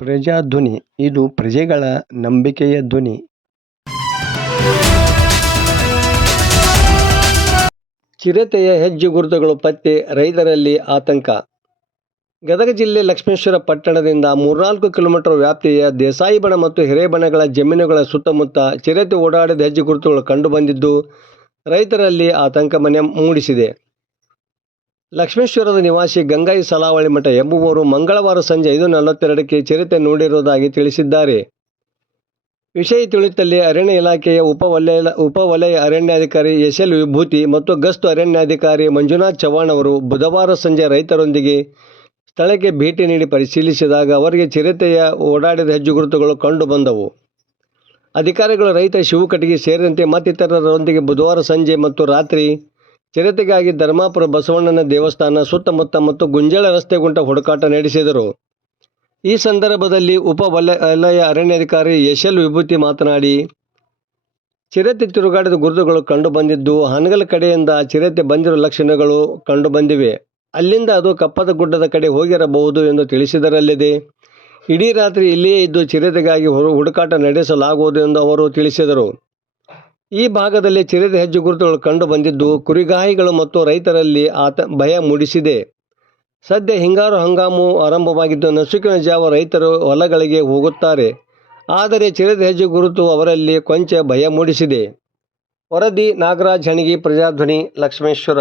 ಪ್ರಜಾಧ್ವನಿ ಇದು ಪ್ರಜೆಗಳ ನಂಬಿಕೆಯ ಧ್ವನಿ. ಚಿರತೆಯ ಹೆಜ್ಜೆ ಗುರುತುಗಳು ಪತ್ತೆ, ರೈತರಲ್ಲಿ ಆತಂಕ. ಗದಗ ಜಿಲ್ಲೆ ಲಕ್ಷ್ಮೇಶ್ವರ ಪಟ್ಟಣದಿಂದ 3-4 ಕಿಲೋಮೀಟರ್ ವ್ಯಾಪ್ತಿಯ ದೇಸಾಯಿಬಣ ಮತ್ತು ಹಿರೇಬಣಗಳ ಜಮೀನುಗಳ ಸುತ್ತಮುತ್ತ ಚಿರತೆ ಓಡಾಡಿದ ಹೆಜ್ಜೆ ಗುರುತುಗಳು ಕಂಡುಬಂದಿದ್ದು ರೈತರಲ್ಲಿ ಆತಂಕ ಮೂಡಿಸಿದೆ. ಲಕ್ಷ್ಮೇಶ್ವರದ ನಿವಾಸಿ ಗಂಗಾಯಿ ಸಲಾವಳಿ ಮಠ ಎಂಬುವವರು ಮಂಗಳವಾರ ಸಂಜೆ 5:42ಕ್ಕೆ ಚಿರತೆ ನೋಡಿರುವುದಾಗಿ ತಿಳಿಸಿದ್ದಾರೆ. ವಿಷಯ ತಿಳಿಯುತ್ತಲೇ ಅರಣ್ಯ ಇಲಾಖೆಯ ಉಪವಲಯ ಅರಣ್ಯಾಧಿಕಾರಿ ಎಸ್.ಎಲ್. ವಿಭೂತಿ ಮತ್ತು ಗಸ್ತು ಅರಣ್ಯಾಧಿಕಾರಿ ಮಂಜುನಾಥ್ ಚವ್ಹಾಣ್ ಅವರು ಬುಧವಾರ ಸಂಜೆ ರೈತರೊಂದಿಗೆ ಸ್ಥಳಕ್ಕೆ ಭೇಟಿ ನೀಡಿ ಪರಿಶೀಲಿಸಿದಾಗ ಅವರಿಗೆ ಚಿರತೆಯ ಓಡಾಡಿದ ಹೆಜ್ಜೆ ಗುರುತುಗಳು ಕಂಡು ಬಂದವು. ಅಧಿಕಾರಿಗಳು ರೈತ ಶಿವು ಕಟಗಿ ಸೇರಿದಂತೆ ಮತ್ತಿತರರೊಂದಿಗೆ ಬುಧವಾರ ಸಂಜೆ ಮತ್ತು ರಾತ್ರಿ ಚಿರತೆಗಾಗಿ ಧರ್ಮಾಪುರ ಬಸವಣ್ಣನ ದೇವಸ್ಥಾನ ಸುತ್ತಮುತ್ತ ಮತ್ತು ಗುಂಜಾಳ ರಸ್ತೆ ಗುಂಟ ಹುಡುಕಾಟ ನಡೆಸಿದರು. ಈ ಸಂದರ್ಭದಲ್ಲಿ ಉಪವಲಯ ಅರಣ್ಯಾಧಿಕಾರಿ ಎಸ್.ಎಲ್. ವಿಭೂತಿ ಮಾತನಾಡಿ, ಚಿರತೆ ತಿರುಗಾಡಿದ ಗುರುತುಗಳು ಕಂಡು ಬಂದಿದ್ದು ಹಾನಗಲ್ ಕಡೆಯಿಂದ ಚಿರತೆ ಬಂದಿರುವ ಲಕ್ಷಣಗಳು ಕಂಡು ಬಂದಿವೆ. ಅಲ್ಲಿಂದ ಅದು ಕಪ್ಪದ ಗುಡ್ಡದ ಕಡೆ ಹೋಗಿರಬಹುದು ಎಂದು ತಿಳಿಸಿದರಲ್ಲದೆ ಇಡೀ ರಾತ್ರಿ ಇಲ್ಲಿಯೇ ಇದ್ದು ಚಿರತೆಗಾಗಿ ಹುಡುಕಾಟ ನಡೆಸಲಾಗುವುದು ಎಂದು ಅವರು ತಿಳಿಸಿದರು. ಈ ಭಾಗದಲ್ಲಿ ಚಿರತೆ ಹೆಜ್ಜೆ ಗುರುತುಗಳು ಕಂಡು ಬಂದಿದ್ದು ಕುರಿಗಾಹಿಗಳು ಮತ್ತು ರೈತರಲ್ಲಿ ಭಯ ಮೂಡಿಸಿದೆ. ಸದ್ಯ ಹಿಂಗಾರು ಹಂಗಾಮು ಆರಂಭವಾಗಿದ್ದು ನಸುಕಿನ ಜಾವ ರೈತರು ಹೊಲಗಳಿಗೆ ಹೋಗುತ್ತಾರೆ. ಆದರೆ ಚಿರತೆ ಹೆಜ್ಜೆ ಗುರುತು ಅವರಲ್ಲಿ ಕೊಂಚ ಭಯ ಮೂಡಿಸಿದೆ. ವರದಿ ನಾಗರಾಜ್ ಹಣಗಿ, ಪ್ರಜಾಧ್ವನಿ, ಲಕ್ಷ್ಮೇಶ್ವರ.